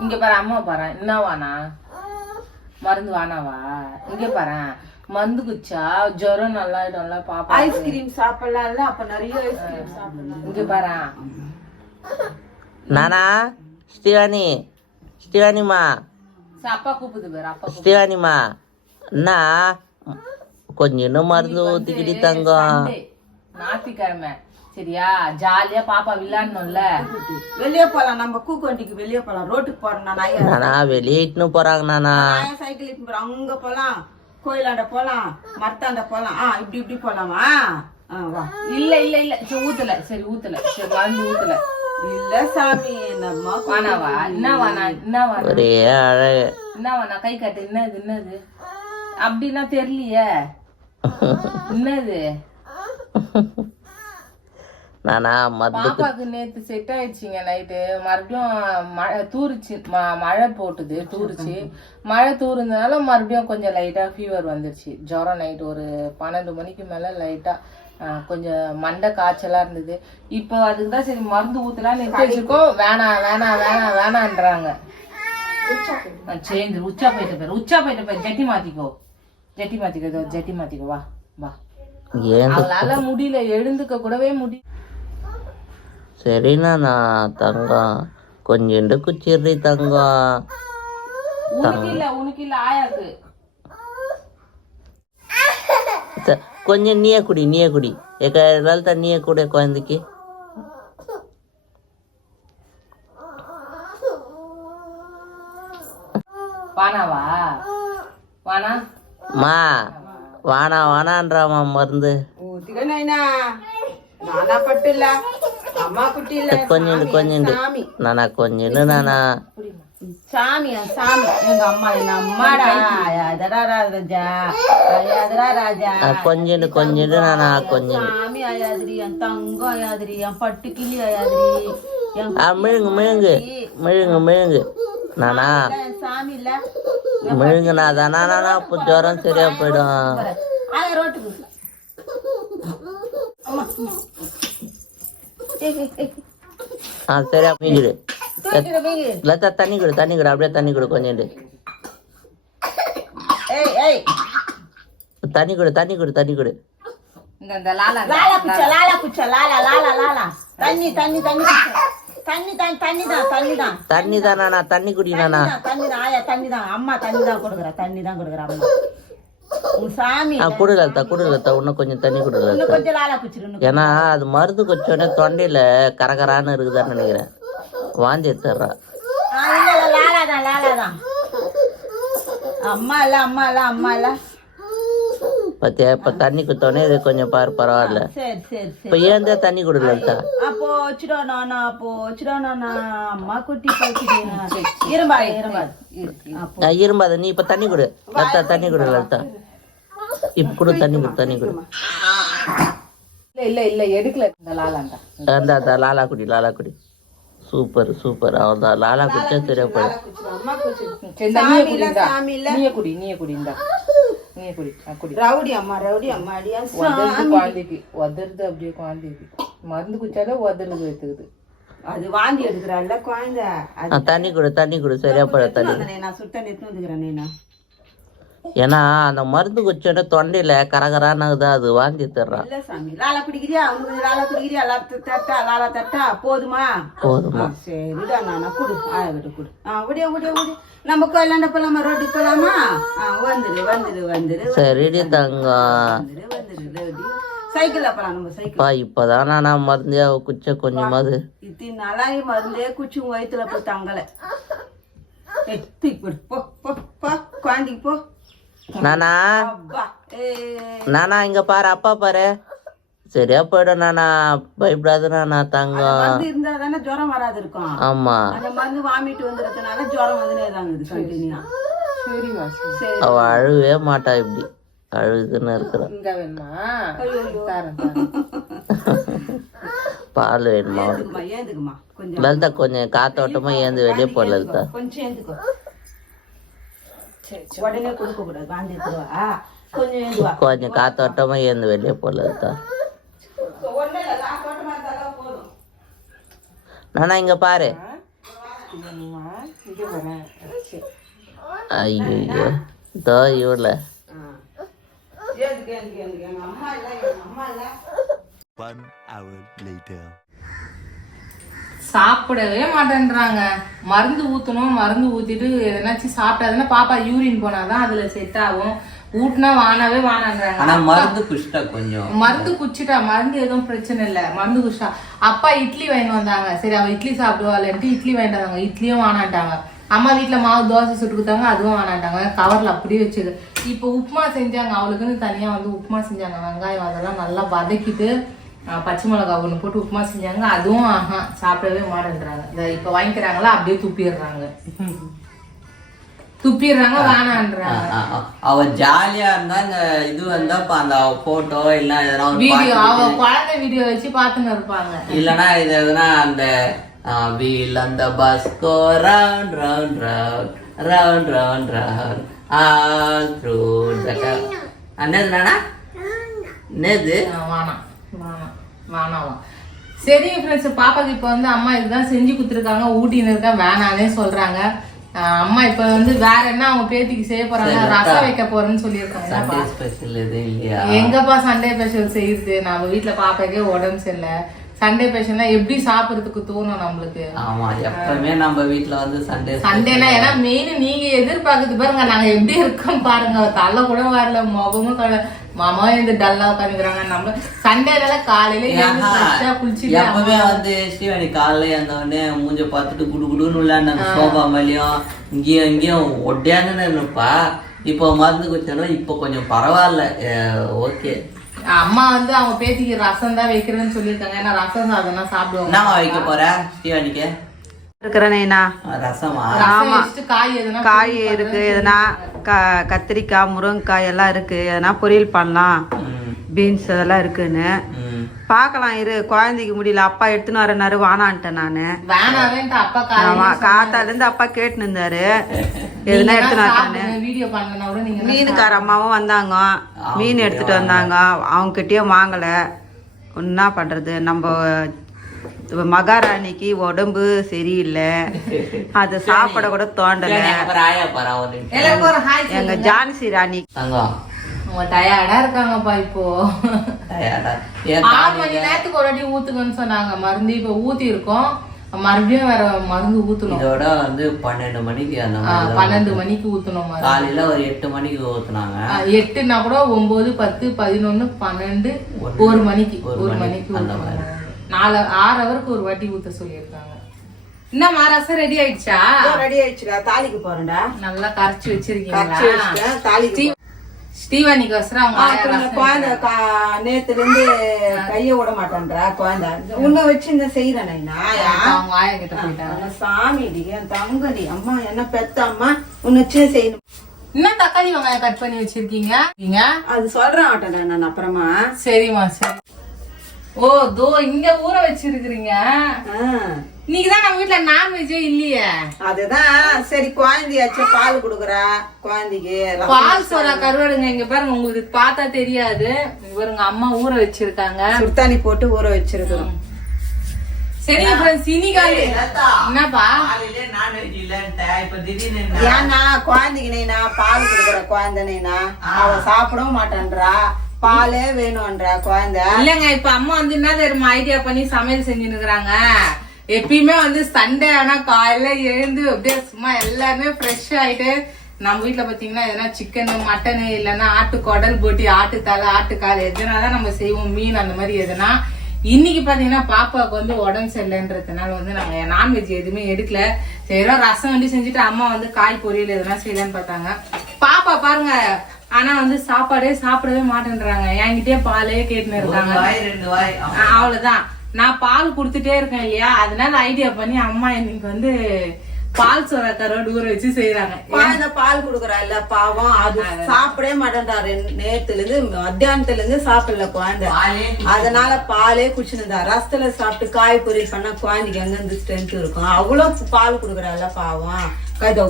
இங்க பாரு அம்மா பாரு. என்ன வானா மருந்து வானாவா இங்க பாரு. மருந்து குச்சா ஜுரம் நல்லா ஆயிடும்ல பாப்பா ஐஸ்கிரீம் சாப்பிடலாம்ல அப்ப நிறைய ஐஸ்கிரீம் இங்க பாரு. நானா? ஸ்ரீவாணி. ஸ்ரீவாணிமா அப்பா கூப்பிடுது பேர் அப்பா ஸ்ரீவாணிமா அண்ணா கொஞ்சம் இன்னும் மருந்து ஊத்திக்கிட்டி தங்கம்? ஞாயிற்றுக்கிழமை. சரியா? ஜாலியா பாப்பா விளையாடணும்ல? வெளிய போலாம் நம்ம கூக்கண்டிக்கு வெளியே போலாம். ரோட்டுக்கு போறோம் நானா வெளியே இட்டுனு போறாங்க நானா சைக்கிள் போறோம் அங்க போலாம் கோயிலாண்ட போலாம் மரத்தாண்ட போலாம். ஆ இப்படி இப்படி போலாமா? இல்ல இல்ல இல்ல. சரி ஊத்துல சரி ஊத்துல. சரி வந்து ஊத்தல. ஒரே அழகு என்ன வானா கை காட்டு என்னது என்னது? அப்படின்னா தெரியலையே. என்னது? நானா பாப்பாக்கு நேத்து செட் ஆயிடுச்சுங்க நைட்டு மறுபடியும் மழை தூரிச்சு. ம- மழை போட்டுது தூரிச்சு. மழை தூருந்தனால மறுபடியும் கொஞ்சம் லைட்டா ஃபீவர் வந்துருச்சு. ஜுரம் நைட் ஒரு பன்னெண்டு மணிக்கு மேல லைட்டா கொஞ்சம் மண்டை காய்ச்சலா இருந்தது. இப்போ அதுக்கு தான் சரி மருந்து ஊத்தலாம்னு நிறுத்தி வச்சிருக்கோம் வேணாம் வேணாம் வேணாம் வேணான்றாங்க. சேஞ்ச் உச்சா போயிட்டு போயிரு உச்சா போயிட்டு போயிரு ஜட்டி மாத்திக்கோ. ஜட்டி மாத்திக்கோ இதோ ஜட்டி மாத்திக்கோ வா வா. அவளால முடியல எழுந்துக்க கூடவே முடியல சரி நானா தங்கம் கொஞ்சோண்டு குச்சிடுறி தங்கம் உனக்கு இல்ல உனக்கு இல்ல ஆயாக்கு த- கொஞ்சம் நீயே குடி நீயே குடி. ஏக்கா லலிதா நீயே கூட குழந்தைக்கு வானாவா? வானா? மா வானா வானான்றாமா மருந்து. ஊத்திக்க நைனா நானா பட்டு இல்ல. அம்மா குட்டி இல்ல. கொஞ்சோண்டு கொஞ்சோண்டு சாமி. நானா. நானா சாமி. எங்க அம்மா என் அம்மாடா. அதரா ராஜா? அதரா ராஜா? அஹ் கொஞ்சோண்டு கொஞ்சோண்டு நானா கொஞ்சோண்டு சாமி ஆயாதிரி என் தங்கம் ஆயாதிரி என் பட்டு கிளி ஆயாதிரி என் ஆ மிழுங்கு மிழுங்கு. மிழுங்கு மிழுங்கு. நானா? சாமி இல்ல மிழுங்குனா தானா நானா? இப்போ ஜுரம் சரியா போயிடும். ரோட்டுக்கு. ஆ சரியா வீங்கு. லதா தண்ணி கொடு தண்ணி கொடு அப்படியே தண்ணி கொடு ஏய் தண்ணி கொடு தண்ணி கொடு தண்ணி கொடு. இந்த லாலா லாலா குச்சா லாலா குச்சா லாலா லாலா லாலா. தண்ணி தண்ணி தண்ணி. தண்ணி தான் தண்ணி தான் தண்ணி தானா. நான்? தண்ணி குடி நானா? தண்ணி தான். ஆயா தண்ணி தான். அம்மா தண்ணி தான் கொடுக்குறா தண்ணி தான் கொடுக்குறா அம்மா. உன் சாமி ஆ குடு லலிதா குடு லலிதா. இன்னும் கொஞ்சம் தண்ணி கொடு இன்னும் லலிதா. கொஞ்சம் லாலா குச்சிரு இன்னும் ஏன்னா அது மருந்து கொச்சோடனே தொண்டையில கரகரான்னு இருக்குதான்னு நினைக்கிறேன். வாந்தி எடுத்துடுறா ஆ, இல்ல இல்ல லாலா தான் லாலா தான். அம்மா இல்ல அம்மா இல்ல அம்மா இல்ல. பத்தியா இப்ப தண்ணி குத்தோடனே இது கொஞ்சம் பாரு பரவாயில்ல. சரி சரி சரி. இப்ப ஏந்தே தண்ணி கொடு லலிதா அப்போ வச்சுடோ நானா அப்போ வச்சுடோ நானா அம்மா குட்டி இரும்பா இரும்பா அப்போ. ஆ, இரும்பாத நீ இப்ப தண்ணி கொடு. லலிதா தண்ணி கொடு லலிதா இப்ப கொடு தண்ணி கொடு தண்ணி கொடு. இல்ல இல்ல இல்ல எடுக்கல இந்த லாலாண்டா அந்த அந்த லாலா குடி லாலா குடி. Super super. அவள்தான் லாலா குடிச்சா இந்த நீயே குடி நீயே குடி நீயே குடி இந்தா. நீயே குடி ஆ, குடி. ரவுடி அம்மா ரவுடி அம்மா அடியா. குழந்தைக்கு உதருது அப்படியே குழந்தைக்கு மருந்து குச்சாலே உதருது வைத்துக்குது அது வாந்தி எடுக்கிறாள்ல குழந்தை. தண்ணி கொடு தண்ணி கொடு. சரியா போயிடும் தண்ணி. நான் சுட்ட நிறுத்தி வந்துக்கிறேன் நீனா? ஏன்னா அந்த மருந்து குச்சோடனே தொண்டையில கரகரான்னு அது வாந்தி தர்றா இல்ல சாமி லாலா குடிக்கிறியா? உனக்கு லாலா குடிக்கிறியா? லா தட்டா லாலா தட்டா? போதுமா? போதுமா. சரிடா நானா குடு. ஆயா கிட்ட குடு. ஆ விடிய விடிய விடிய நம்ம கோயிலாண்ட போலாமா? ரோட்டுக்கு போலாமா? வந்துரு வந்துரு வந்துரு சரிடி தங்கம். சைக்கிள்ல போலாம் நம்ம சைக்கிள். இப்பதான் நான் மருந்தே குச்ச கொஞ்சமாவது? இத்தி நாளாகி மருந்தே குச்சி உன் வயித்துல போய் தங்கல. போடு. போ போ போ. குழந்தைக்கு போ. நானா? அப்பா. ஏ. நானா இங்க பாரு அப்பா பாரு. சரியா போயிடும் நானா. பயப்படாத நானா தங்கம். மருந்து இருந்தா தானே ஜுரம் வராது இருக்கும். ஆமா. அந்த மருந்து வாமிட்டு வந்துடுறதுனால ஜுரம் வந்துனே தான் கண்டினியூ அவ அழுவே மாட்டா இப்படி. அழுதுன்னு இருக்கிறா. இங்க வேணுமா? தரேன் தரேன். பால் வேணுமா? லலிதா கொஞ்சம். காத்தோட்டமா ஏந்து வெளியே போ லலிதா கொஞ்சம் ஏந்துக்கோ. உடனே கொடுக்க கூடாது வாந்தி எடுத்துருவா கொஞ்சம் கொஞ்சம் காத்தோட்டமா ஏந்து வெளியே போதும் நானா இங்க பாரு. ஐயோ இதோ இவ்வளோ One hour later. சாப்பிடவே மாட்டேன்றாங்க. மருந்து ஊத்தணும் மருந்து ஊத்திட்டு எதனாச்சும் சாப்பிட்டாதுன்னா பாப்பா யூரின் போனாதான் அதுல செட் ஆகும். ஊட்டினா வானவே வானான்றாங்க. ஆனா மருந்து குஷ்டா கொஞ்சம். மருந்து குச்சிட்டா மருந்து எதுவும் பிரச்சனை இல்ல. மருந்து குச்சிட்டா அப்பா இட்லி வாங்கிட்டு வந்தாங்க. சரி அவ இட்லி சாப்பிடுவாள்ன்ட்டு இட்லி வாங்கிட்டு வந்தாங்க. இட்லியும் வானாட்டாங்க அம்மா வீட்ல மாவு தோசை சுட்டு கொடுத்தாங்க அதுவும் வானாட்டாங்க கவர்ல அப்படியே வச்சது. இப்போ உப்புமா செஞ்சாங்க. அவளுக்குன்னு தனியா வந்து உப்புமா செஞ்சாங்க. வெங்காயம் அதெல்லாம் நல்லா வதக்கிட்டு பச்சை மிளகாய் ஒன்று போட்டு உப்புமா செஞ்சாங்க. அதுவும் ஆஹா சாப்பிடவே மாட்டேன்றாங்க. இதை இப்போ வாங்கிக்கிறாங்களா? அப்படியே துப்பிடுறாங்க. துப்பிடுறாங்க வேணான்றாங்க. அவ ஜாலியா இருந்தா இந்த இது வந்தா இப்ப அந்த போட்டோ இல்ல எதனா வீடியோ அவ குழந்தை வீடியோ வச்சு பார்த்துன்னு இருப்பாங்க. இல்லனா இது எதுனா அந்த வீல் அந்த bus go round round round round round round all through என்னது நானா? என்னது? வேணாம். வேணாம். வேணாம் சரி ஃப்ரெண்ட்ஸ் பாப்பாக்கு இப்போ வந்து அம்மா இதுதான் செஞ்சு கொடுத்துருக்காங்க. ஊட்டின்னு இருக்கேன் வேணானே சொல்றாங்க. அம்மா இப்போ வந்து வேற என்ன அவங்க பேத்திக்கு செய்ய போறாங்க? ரசம் வைக்க போறேன்னு சொல்லியிருக்காங்க. எங்கப்பா சண்டே ஸ்பெஷல் செய்யுது? நம்ம வீட்ல பாப்பாக்கே உடம்பு சரியில்லை. சண்டே ஸ்பெஷல்னா எப்படி சாப்பிடுறதுக்கு தோணும் நம்மளுக்கு? ஆமா எப்பவுமே நம்ம வீட்ல வந்து சண்டே சண்டேனா ஏன்னா மெயின் நீங்க எதிர்பார்க்குறது பாருங்க நாங்க எப்படி இருக்கோம் பாருங்க. தலை கூட வரல முகமும் மாமாவும் இந்த டல்லா உட்காந்துக்கிறாங்க நம்ம சண்டேனால காலையில குளிச்சுட்டு எப்பவுமே வந்து ஸ்ரீவாணி காலைல அந்த உடனே மூஞ்ச பார்த்துட்டு குடு குடுன்னு விளையாண்டு அந்த சோபா மேலயும் இங்கேயும் இங்கேயும் ஒட்டியாங்கன்னு இருப்பா இப்போ மருந்து குடிச்சாலும் இப்போ கொஞ்சம் பரவாயில்ல. ஓகே. அம்மா வந்து அவங்க பேத்திக்கு ரசம் தான் வைக்கிறேன்னு சொல்லியிருக்காங்க. ஏன்னா ரசம் சாதம்லாம் சாப்பிடுவாங்க. என்னவா வைக்க போற ஸ்ரீவாணிக்கு? வச்சுட்டு காய் எதுனா காய் இருக்கு எதனா க கத்திரிக்காய் முருங்கைக்காய் எல்லாம் இருக்கு. எதனா பொரியல் பண்ணலாம். பீன்ஸ் அதெல்லாம் இருக்குன்னு. பார்க்கலாம் இரு. குழந்தைக்கு முடியல. அப்பா எடுத்துன்னு வரனாரு வானான்ட்டேன் நானு. ஆமா காலையில காத்தால இருந்து அப்பா கேட்டுன்னு இருந்தாரு. எதுனா எடுத்துன்னு மீனுக்கார அம்மாவும் வந்தாங்க. மீன் எடுத்துட்டு வந்தாங்க. அவங்க கிட்டயும் வாங்கல. என்ன பண்றது. நம்ம மகாராணிக்கு உடம்பு சரியில்லை. அது சாப்பிட கூட தோண்டல. எங்க ஜான்சி ராணி. டயர்டா இருக்காங்கப்பா இப்போ. ஆறு மணி நேரத்துக்கு ஒரு வாட்டி ஊத்துங்கன்னு சொன்னாங்க. மருந்து இப்ப ஊத்தி இருக்கோம் மறுபடியும் வேற மருந்து ஊத்தணும். இதோட வந்து பன்னெண்டு மணிக்கு அந்த மாதிரி. பன்னெண்டு மணிக்கு ஊத்தணும் காலையில ஒரு எட்டு மணிக்கு ஊத்துனாங்க. எட்டுனா கூட ஒன்பது பத்து பதினொன்னு பன்னெண்டு ஒரு மணிக்கு. ஒரு மணிக்கு அந்த ஊத்தணும். நாலு ஆறு ஹவருக்கு ஒரு வாட்டி ஊத்த சொல்லியிருக்காங்க. என்னம்மா ரசம் ரெடி ஆயிடுச்சா? ரெடி ஆயிடுச்சுடா. தாலிக்கு போறேன்டா. நல்லா கரைச்சு வச்சிருக்கீங்களா? தாலிக்கு ஸ்டீவானிக்கு குழந்தை நேத்துல இருந்து கைய விட மாட்டேன்றா குழந்தை. உன்னை வச்சு இந்த செய்யறேன் சாமிடி என் தங்கடி அம்மா என்ன பெத்த அம்மா உன்னை வச்சு செய்யணும். என்ன தக்காளி வெங்காயம் கட் பண்ணி வச்சிருக்கீங்க? அது சொல்றேன் ஆட்டடா நான் அப்புறமா. சரிம்மா சரி. ஓ தோ இங்க ஊற வச்சிருக்கிறீங்க. ஆ, இன்னைக்கு தான் நம்ம வீட்ல நான்வெஜ்ஜே இல்லையே? அதுதான். சரி குழந்தையாச்சும் பால் குடுக்குறா குழந்தைக்கு. பால் சோறா கருவாடுங்க. இங்க பாருங்க உங்களுக்கு பார்த்தா தெரியாது. இவருங்க அம்மா ஊற வச்சிருக்காங்க. சுடுதண்ணி போட்டு ஊற வச்சிருக்கிறோம். சரிங்க ஃப்ரெண்ட்ஸ் இன்னைக்கு என்னப்பா? காலையிலே நான்வெஜ் இல்லன்ட்ட. இப்ப திடீர்னு என்ன? ஏன்னா குழந்தைக்கு நைனா பால் குடுக்குற குழந்தை நைனா அவ சாப்பிடவும் மாட்டேன்றா. பாலே வேணும்ன்றா குழந்தை. இல்லங்க இப்ப அம்மா வந்து என்ன தெரியுமா ஐடியா பண்ணி சமையல் செஞ்சுன்னு இருக்கிறாங்க எப்பயுமே வந்து சண்டே ஆனா காலையில எழுந்து அப்படியே சும்மா எல்லாமே ஃப்ரெஷ் ஆயிட்டு நம்ம வீட்டுல பாத்தீங்கன்னா எதனா சிக்கன் மட்டன் இல்லைன்னா ஆட்டு குடல் போட்டி ஆட்டு தலை ஆட்டுக்கால் எதுனா நம்ம செய்வோம் மீன் அந்த மாதிரி எதுனா. இன்னைக்கு பாத்தீங்கன்னா பாப்பாவுக்கு வந்து உடம்பு சரியில்லைன்றதுனால வந்து நாங்க நான்வெஜ் எதுவுமே எடுக்கல. சரி ரசம் வண்டி செஞ்சுட்டு அம்மா வந்து காய் பொரியல் எதுனா செய்யலான்னு பார்த்தாங்க. பாப்பா பாருங்க ஆனா வந்து சாப்பாடே சாப்பிடவே மாட்டேன்றாங்க. என்கிட்டயே பாலே கேட்டுன்னு இருக்காங்க. வாய் ரெண்டு வாய் ஆ, அவ்வளவுதான். நான் பால் கொடுத்துட்டே இருக்கேன் இல்லையா? அதனால ஐடியா பண்ணி அம்மா இன்னைக்கு வந்து பால் சோறா கரோடு ஊற வச்சு செய்யறாங்க குழந்தை பால் குடுக்குறா இல்ல பாவம். அது சாப்பிடவே மாட்டேன்றா ரெண்டு நேரத்துல இருந்து மத்தியானத்துல இருந்து சாப்பிடல குழந்தை. அதனால பாலே குடிச்சுருந்தா ரசத்துல சாப்பிட்டு காய் பொரியல் பண்ணா குழந்தைக்கு எங்க இருந்து ஸ்ட்ரென்த் இருக்கும்? அவ்வளவு பால் குடுக்குறாள் பாவம். கைத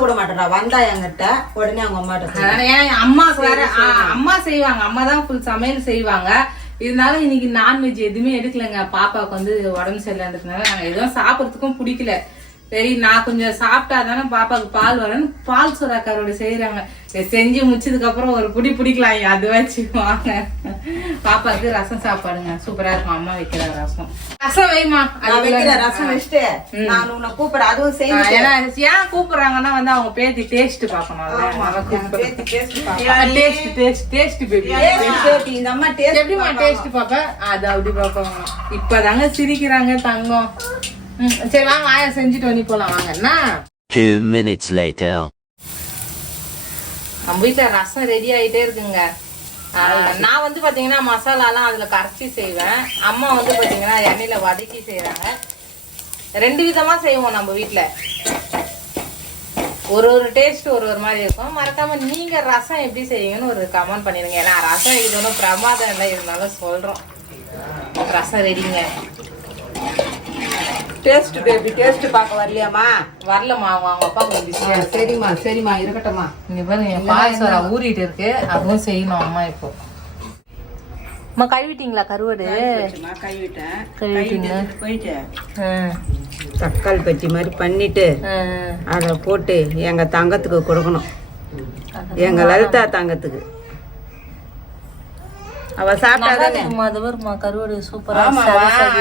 விட மாட்டேறா வந்தா என்கிட்ட உடனே அவங்க அம்மாட்ட ஏன் அம்மாவுக்கு வேற அம்மா செய்வாங்க. அம்மா தான் ஃபுல் சமையல் செய்வாங்க. இருந்தாலும் இன்னைக்கு நான்வெஜ் எதுவுமே எடுக்கலைங்க. பாப்பாவுக்கு வந்து உடம்பு சரியில்லாததுனால நாங்க எதுவும் சாப்பிட்றதுக்கும் பிடிக்கல. சரி நான் கொஞ்சம் சாப்பிட்டா தானே பாப்பாவுக்கு பால் வரேன்னு பால் சோடா கருவாடு செய்யறாங்க செஞ்சு முடிச்சதுக்கு அப்புறம் ஒரு புடி பிடிக்கலாம் அது வச்சு வாங்க. பாப்பாவுக்கு ரசம் சாப்பாடுங்க. சூப்பரா இருக்கும். அம்மா வைக்கிற ரசம். ரசம் வைமா ரசம் வச்சுட்டு நான் உன்னை கூப்பிடுறேன். அதுவும் செய்து ஏன்னா ஏன் கூப்பிடுறாங்கன்னா வந்து அவங்க பேத்தி டேஸ்ட் பார்க்கணும். பாப்பா. டேஸ்ட் டேஸ்ட் டேஸ்ட் பேபி இந்த அம்மா எப்படிமா டேஸ்ட் பாப்ப அது அப்படி பாப்பாங்க இப்பதாங்க சிரிக்கிறாங்க தங்கம். சரி வாங்க ஆயா செஞ்சுட்டு வந்து போலாம். வாங்க என்ன? Two minutes later. நம்ம வீட்டுல ரசம் ரெடி ஆயிட்டே இருக்குங்க. நான் வந்து பாத்தீங்கன்னா மசாலாலாம் அதுல கரைச்சி செய்வேன். அம்மா வந்து பாத்தீங்கன்னா எண்ணெயில வதக்கி செய்றாங்க. ரெண்டு விதமா செய்வோம் நம்ம வீட்ல. ஒரு ஒரு டேஸ்ட் ஒரு ஒரு மாதிரி இருக்கும். மறக்காம நீங்க ரசம் எப்படி செய்வீங்கன்னு ஒரு கமெண்ட் பண்ணிடுங்க. ஏன்னா ரசம் இது ஒன்றும் பிரமாதம் இல்லை இருந்தாலும் சொல்றோம். ரசம் ரெடிங்க டேஸ்ட் பேபி டேஸ்ட் பார்க்க வரலையாம்மா? வரலம்மா அவங்க அப்பா கொஞ்சம் சரிம்மா சரிம்மா இருக்கட்டும்மா. இங்க பாருங்க என் பாயசம் ஊறிட்டு இருக்கு. அதுவும் செய்யணும் அம்மா இப்போ. அம்மா கழுவிட்டீங்களா கருவாடு? கழுவிட்டேன். கழுவிட்டீங்க கழுவிட்டு போயிட்டு தக்காளி பச்சி மாதிரி பண்ணிட்டு. அதை போட்டு எங்க தங்கத்துக்கு கொடுக்கணும். எங்க லலிதா தங்கத்துக்கு. அவ சாப்பிட்டாதானே இருக்குமா அது வருமா? கருவாடு சூப்பரா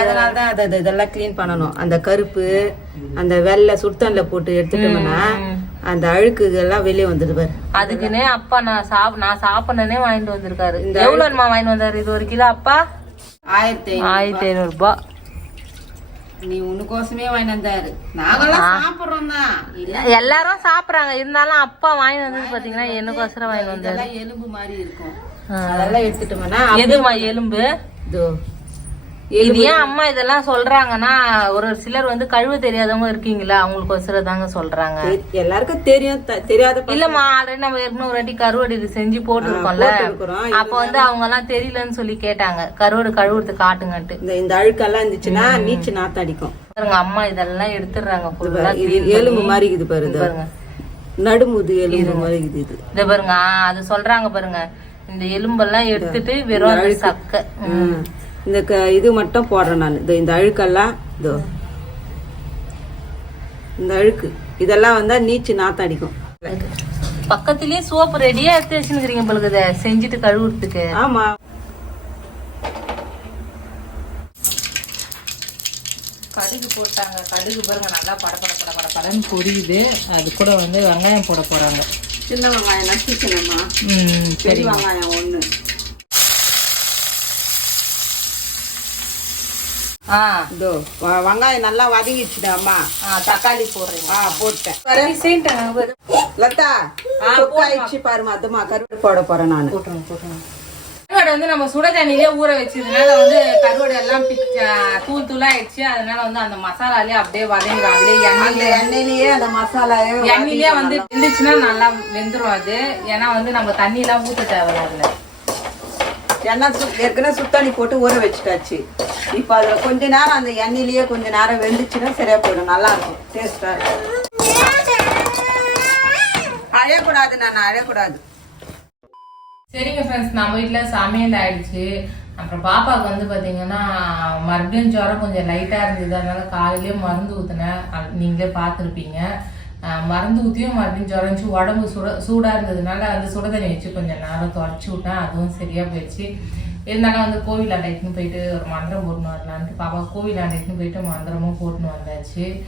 அதனால தான் அதை இதெல்லாம் க்ளீன் பண்ணணும். அந்த கருப்பு அந்த வெள்ளை சுடுதண்ணில போட்டு எடுத்துட்டோம்னா அந்த அழுக்கு எல்லாம் வெளியே வந்துடு பாரு. அதுக்குன்னே அப்பா நான் சாப் நான் சாப்பிடனே வாங்கிட்டு வந்திருக்காரு. எவ்வளோமா வாங்கிட்டு வந்தாரு? இது ஒரு கிலோ அப்பா? ஆயிரத்தி. ஆயிரத்தி ஐநூறு ரூபாய் நீ உனக்கோசமே வாங்கி வந்தாரு. நாங்கெல்லாம் சாப்பிடுறோம் தான் எல்லாரும் சாப்பிடுறாங்க. இருந்தாலும் அப்பா வாங்கிட்டு வந்தது பாத்தீங்கன்னா எனக்கோசரம் வாங்கிட்டு வந்தாரு எலும்பு மாதிரி இருக்கும். அதெல்லாம் எடுத்துட்டோம்னா எதுமா எலும்பு? இதோ. இது ஏன் அம்மா இதெல்லாம் சொல்றாங்கன்னா ஒரு சிலர் வந்து கழுவ தெரியாதவங்க இருக்கீங்களா? அவங்களுக்கு ஒரு தாங்க சொல்றாங்க. எல்லாருக்கும் தெரியும் தெரியாத இல்லம்மா ஆல்ரெடி நம்ம ஏற்கனவே ஒரு வாட்டி கருவாடு இது செஞ்சு போட்டுருக்கோம்ல. அப்ப வந்து அவங்க எல்லாம் தெரியலன்னு சொல்லி கேட்டாங்க. கருவாடு கழுவுறது காட்டுங்கன்ட்டு. இந்த அழுக்கெல்லாம் இருந்துச்சுன்னா நீச்சு நாத்தம் அடிக்கும். பாருங்க அம்மா இதெல்லாம் எடுத்துடுறாங்க இது எலும்பு மாதிரி இது. பாருங்க. நடுமுது எலும்பு மாதிரி இது. இந்த பாருங்க அது சொல்றாங்க பாருங்க. இந்த எலும்பெல்லாம் எடுத்துட்டு வெறும் சக்கை. இந்த க- இது மட்டும் போடுறேன் நான். இதோ இந்த அழுக்கெல்லாம் இதோ. இந்த அழுக்கு. இதெல்லாம் வந்தா நீச்சு நாத்தம் அடிக்கும். பக்கத்துலயே சோப்பு ரெடியா எடுத்து வச்சுருக்கீங்க உங்களுக்கு செஞ்சுட்டு கழுவுறதுக்கு. ஆமா. கடுகு போட்டாங்க. கடுகு பாருங்க நல்லா பட பட பட பட படன்னு பொரியுது. அது கூட வந்து வெங்காயம் போட போறாங்க. சின்ன வெங்காயம் நசிக்கணுமா ம் பெரிய சரி வெங்காயம் ஒண்ணு. இதோ வெங்காயம் நல்லா வதங்கிடுச்சுடா அம்மா. தக்காளி போடுறீங்க. ஆ போட்டேன். லதா ஆயிடுச்சு பாருமா அதுமா கருவேப்பிலை போட போறேன் நான். கருவாடு வந்து நம்ம சுட தண்ணியிலே ஊற வச்சதுனால வந்து கருவாடு எல்லாம் தூள் தூளா ஆயிடுச்சு. அதனால வந்து அந்த மசாலாலே அப்படியே வதங்கிடும் அந்த எண்ணெயிலே. எண்ணெயிலேயே அந்த மசாலாவே எண்ணெயிலே வந்து வெந்துச்சுன்னா நல்லா வெந்துரும் அது. ஏன்னா வந்து நம்ம தண்ணி எல்லாம் ஊத்த தேவையில்ல எண்ணெய் சு ஏற்கனவே சுத்தாணி போட்டு ஊற வச்சுட்டாச்சு. இப்போ அதில் கொஞ்ச நேரம் அந்த எண்ணெயிலேயே கொஞ்ச நேரம் வெந்துச்சுன்னா சரியாக போயிடும். நல்லாயிருக்கும். டேஸ்ட்டாக இருக்கும். நான் அழையக்கூடாது சரிங்க ஃப்ரெண்ட்ஸ் நம்ம வீட்டில் சமையல் ஆயிடுச்சு. அப்புறம் பாப்பாவுக்கு வந்து பார்த்தீங்கன்னா மறுபடியும் ஜுரம் கொஞ்சம் லைட்டாக இருந்தது. அதனால காலையிலேயே மருந்து ஊற்றினேன் நீங்களே பார்த்துருப்பீங்க. மருந்து ஊற்றியும் மறுபடியும் இருந்துச்சு. உடம்பு சுட சூடாக இருந்ததுனால அந்த சுட தண்ணி வச்சு கொஞ்சம் நேரம் தொடச்சி விட்டேன் அதுவும் சரியாக போயிடுச்சு. இருந்தாலும் வந்து கோவில் ஆண்டைக்குன்னு போயிட்டு ஒரு மந்திரம் போட்டுன்னு வரலான்ட்டு பாப்பா கோவில் ஆண்டைக்குன்னு போயிட்டு மந்திரமும் போட்டுன்னு வந்தாச்சு.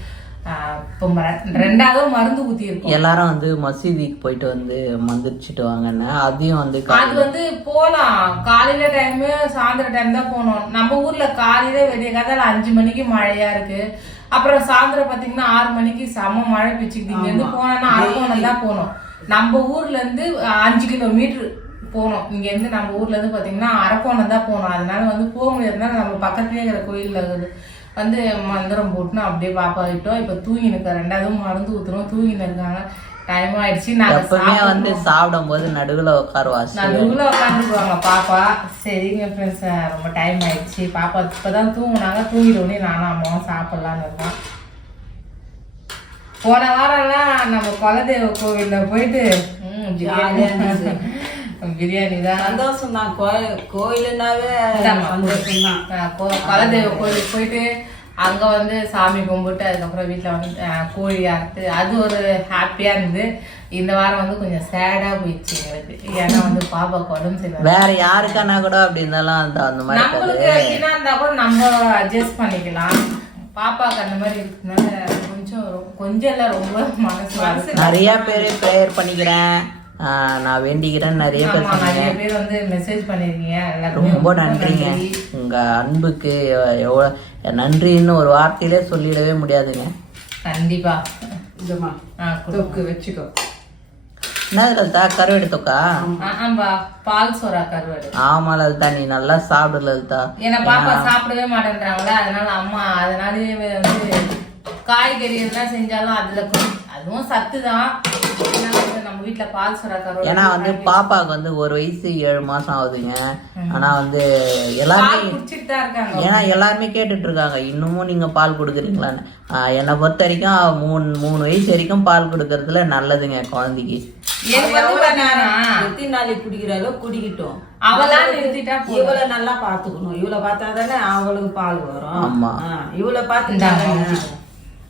ஆஹ் இப்போ ரெண்டாவது மருந்து ஊற்றிருக்கோம் எல்லாரும் வந்து மசீதிக்கு போயிட்டு வந்து மந்திரிச்சிட்டு வாங்கன்னு அதையும் வந்து அது வந்து போலாம். காலையில டைம் சாயந்தரம் டைம் தான் போகணும். நம்ம ஊர்ல காலையில விடிய காதால அஞ்சு மணிக்கு மழையா இருக்கு. அப்புறம் சாயந்தரம் பாத்தீங்கன்னா ஆறு மணிக்கு செம மழை பிச்சுக்குது இங்க இருந்து போனோம்னா அரக்கோணம் தான் போகணும் நம்ம ஊர்ல இருந்து அஞ்சு கிலோமீட்டர் போகணும் இங்க இருந்து நம்ம ஊர்ல இருந்து பாத்தீங்கன்னா அரக்கோணம் தான் போகணும் அதனால வந்து போக முடியாதுனால நம்ம பக்கத்துலயே இருக்கிற கோயில்ல இருக்குது. வந்து மந்திரம் போட்டுன்னு அப்படியே பாப்பா விட்டோம். இப்ப தூங்கின்னு இருக்க ரெண்டாவது மருந்து ஊத்துறோம் தூங்கின்னு இருக்காங்க. டைம் ஆயிடுச்சு எப்பவுமே. வந்து சாப்பிடும் போது நடுவுல உட்காருவாசி நடுவுல உட்காந்துக்குவாங்க. பாப்பா சரிங்க ஃப்ரெண்ட்ஸ் ரொம்ப டைம் ஆயிடுச்சு பாப்பா இப்பதான் தூங்குனாங்க. தூங்கிட்ட உடனே நானும் அம்மாவும் சாப்பிடலான்னு இருக்கோம். போன வாரம்லாம் நம்ம குலதெய்வ கோவில்ல போயிட்டு ம், பிரியாணி. தான் சந்தோஷம் தான். கோயில் கோயிலுனாவே. சந்தோஷம் தான் குலதெய்வ கோயிலுக்கு போயிட்டு அங்க வந்து சாமி கும்பிட்டு அதுக்கப்புறம் வீட்டில் வந்து கோழி அறுத்து அது ஒரு ஹாப்பியா இருந்தது. இந்த வாரம் வந்து கொஞ்சம் சேடா போயிடுச்சு எங்களுக்கு. ஏன்னா வந்து பாப்பாக்கு உடம்பு சரியில்லை. வேற யாருக்கானா கூட அப்படி இருந்தாலும் அந்த அந்த மாதிரி நம்மளுக்கு எப்படின்னா இருந்தா கூட நம்ம அட்ஜஸ்ட் பண்ணிக்கலாம். பாப்பாக்கு அந்த மாதிரி இருக்கிறதுனால கொஞ்சம் கொஞ்சம் இல்ல ரொம்ப மனசு நிறைய பேர் ப்ரேயர் பண்ணிக்கிறேன். நான் வேண்டிக்கிறேன் நிறைய பேர் சொன்னீங்க. வந்து மெசேஜ் எல்லாருக்குமே ரொம்ப நன்றிங்க உங்க அன்புக்கு எவ்வளோ நன்றின்னு ஒரு வார்த்தையிலே சொல்லிடவே முடியாதுங்க. கண்டிப்பா. இதுமா. தொக்கு வச்சுக்கோ. என்ன லலிதா கருவெடு தொக்கா? பால் சோறா கருவாடு. ஆமா லலிதா நீ நல்லா சாப்பிடு லலிதா. ஏன்னா பாப்பா சாப்பிடவே மாட்டேன்றாங்களா அதனால அம்மா அதனாலயே வந்து காய்கறி எல்லாம் செஞ்சாலும் அதுல அதுவும் சத்து தான் வீட்ல பால் கருவாடு ஏன்னா வந்து பாப்பாவுக்கு வந்து ஒரு வயசு ஏழு மாசம் ஆகுதுங்க. ஆனா வந்து எல்லாருமே ஏன்னா எல்லாருமே கேட்டுட்டு இருக்காங்க இன்னமும் நீங்க பால் கொடுக்குறீங்களான்னு. என்னை பொறுத்த வரைக்கும் மூணு மூணு வயசு வரைக்கும் பால் கொடுக்கறதுல நல்லதுங்க குழந்தைக்கு. குடிக்கட்டும். அவளா நிறுத்திட்டா. இவளை நல்லா பாத்துக்கணும். இவளை பார்த்தா தானே அவளுக்கு பால் வரும். இவளை பார்த்துட்டாங்க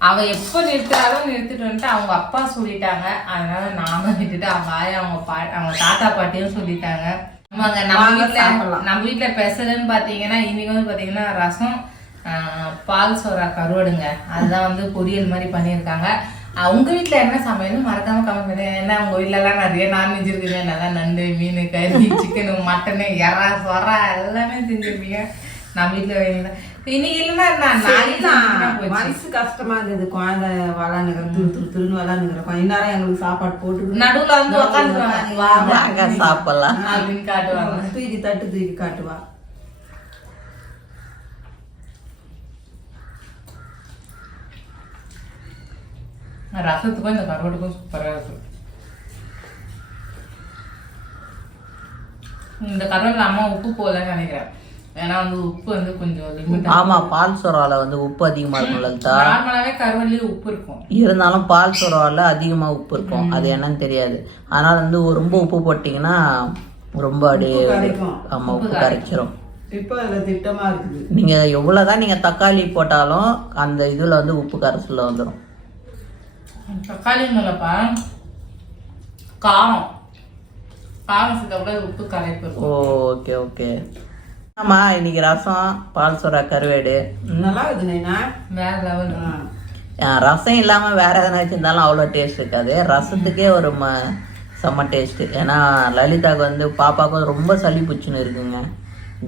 அவ எப்ப நிறுத்துறாலும் நிறுத்திட்டு வந்துட்டு அவங்க அப்பா சொல்லிட்டாங்க. அதனால நானும் விட்டுட்டு அவங்க ஆயா அவங்க பா அவங்க தாத்தா பாட்டியும் சொல்லிட்டாங்க. ஆமாங்க நம்ம சாப்பிடலாம். நம்ம வீட்ல பெசலுன்னு பாத்தீங்கன்னா இன்னைக்கு வந்து பாத்தீங்கன்னா ரசம் ஆஹ், பால் சோறா கருவாடுங்க. அதுதான் வந்து பொரியல் மாதிரி பண்ணியிருக்காங்க. ஆஹ், உங்க வீட்ல என்ன சமையலும் மறக்காம கமெண்ட் பண்ணுங்க. ஏன்னா வீட்ல எல்லாம் நிறைய நான்வெஜ் இருக்குங்க நல்லா நண்டு மீன் கறி சிக்கன் மட்டன் எறா சொரா எல்லாமே செஞ்சிருப்பீங்க. நம்ம வீட்ல மனசு கஷ்டமா இருந்தது. குழந்தை விளாண்டுக்கிற துரு துரு துருன்னு விளாண்டுக்கிற கொஞ்ச நேரம் எங்களுக்கு சாப்பாடு போட்டு நடுவுல வந்து சாப்பிடலாம். அப்படின்னு காட்டுவாங்க. தூக்கி தட்டு தூக்கி காட்டுவா. ரசத்துக்கும் இந்த கருவாட்டுக்கும் சூப்பரா இருக்கு இந்த கருவாட்டுல அம்மா உப்பு போடலன்னு நினைக்கிறேன். ஏன்னா வந்து உப்பு வந்து கொஞ்சம் லிமிட் ஆமா பால் சோறால வந்து உப்பு அதிகமா இருக்கும் லலிதா? நார்மலாவே கருவாட்டுலயே உப்பு இருக்கும். இருந்தாலும் பால் சோறால அதிகமா உப்பு இருக்கும். அது என்னன்னு தெரியாது. அதனால வந்து ரொம்ப உப்பு போட்டீங்கன்னா ரொம்ப அப்படியே. ஆமா உப்பு கரைச்சிரும். இப்போ அதுல திட்டமா இருக்குது. நீங்க எவ்வளவுதான் நீங்க தக்காளி போட்டாலும் அந்த இதுல வந்து உப்பு கரைசல்ல வந்துடும் தக்காளி இல்லப்பா காரம். காரம் சேர்த்தா கூட உப்பு கரைப்பு ஓகே ஓகே. ஆமா இன்னைக்கு ரசம் பால் சோறா கருவேடு. நல்லா வேற லெவல் ஆஹ் ரசம் இல்லாம வேற எதனா வச்சிருந்தாலும் அவ்வளோ டேஸ்ட் இருக்காது. ரசத்துக்கே ஒரு ம செம்ம டேஸ்ட் ஏன்னா லலிதாக்கு வந்து பாப்பாவுக்கு ரொம்ப சளி புச்சுன்னு இருக்குங்க.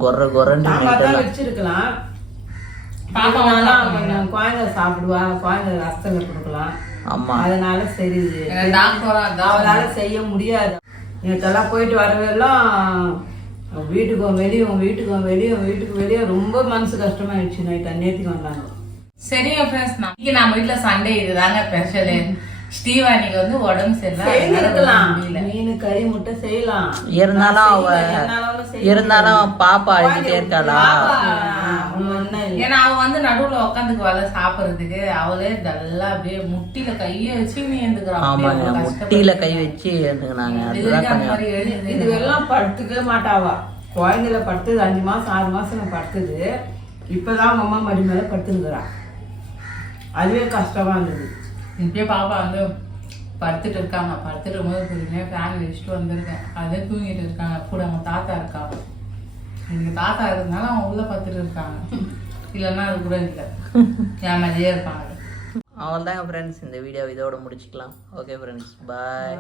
கொர கொரன்னு வச்சிருக்கலாம். குழந்தை சாப்பிடுவா குழந்தை ரசத்துல கொடுக்கலாம். ஆமா. அதனால சரி. டாக்டரா செய்ய முடியாது. நேற்றெல்லாம் போயிட்டு வரவெல்லாம் வீட்டுக்கும் வெளியும் வீட்டுக்கும் வெளியும் வீட்டுக்கு வெளியே ரொம்ப மனசு கஷ்டமாயிடுச்சு. நைட் நேற்றுக்கு வந்தாங்க. சரிங்க ஃப்ரெண்ட்ஸ் இன்னைக்கு நம்ம வீட்டில் சண்டே இதுதாங்க ஸ்பெஷலு ஸ்டீவானிக்கு வந்து உடம்பு சரியில்லை மீன் கறி முட்டை செய்யலாம். இருந்தாலும் அவ இருந்தாலும் பாப்பா அழுதுட்டே இருக்காளா? ஏன்னா அவ வந்து நடுவுல உட்காந்துக்குவாள் சாப்பிடுறதுக்கு. அவளே நல்லா அப்படியே முட்டில கைய வச்சு நீ ஆமாங்க முட்டியில கை வச்சு எழுந்துக்கினாங்க அதுதான் கொஞ்சம் இது எல்லாம் படுத்துக்கவே மாட்டாவா. குழந்தையில படுத்தது அஞ்சு மாசம் ஆறு மாசம் படுத்தது. இப்பதான் அவங்க அம்மா மடி மேல படுத்துனுக்குறா. அதுவே கஷ்டமா இருந்தது. இப்படியே பாப்பா வந்து படுத்துட்டு இருக்காங்க. படுத்துட்டு இருக்கும்போது பொறுமையாக ஃபேன் வச்சுட்டு வந்திருக்கேன். அதே தூங்கிட்டு இருக்காங்க. கூட அவங்க தாத்தா இருக்காங்க எங்க தாத்தா இருந்தாலும் அவங்க உள்ள படுத்துட்டு இருக்காங்க. இல்லைன்னா அது கூட இல்லை. என் மேலேயே இருப்பாங்க. அவள் தாங்க ஃப்ரெண்ட்ஸ் இந்த வீடியோ இதோட முடிச்சுக்கலாம். Okay friends bye.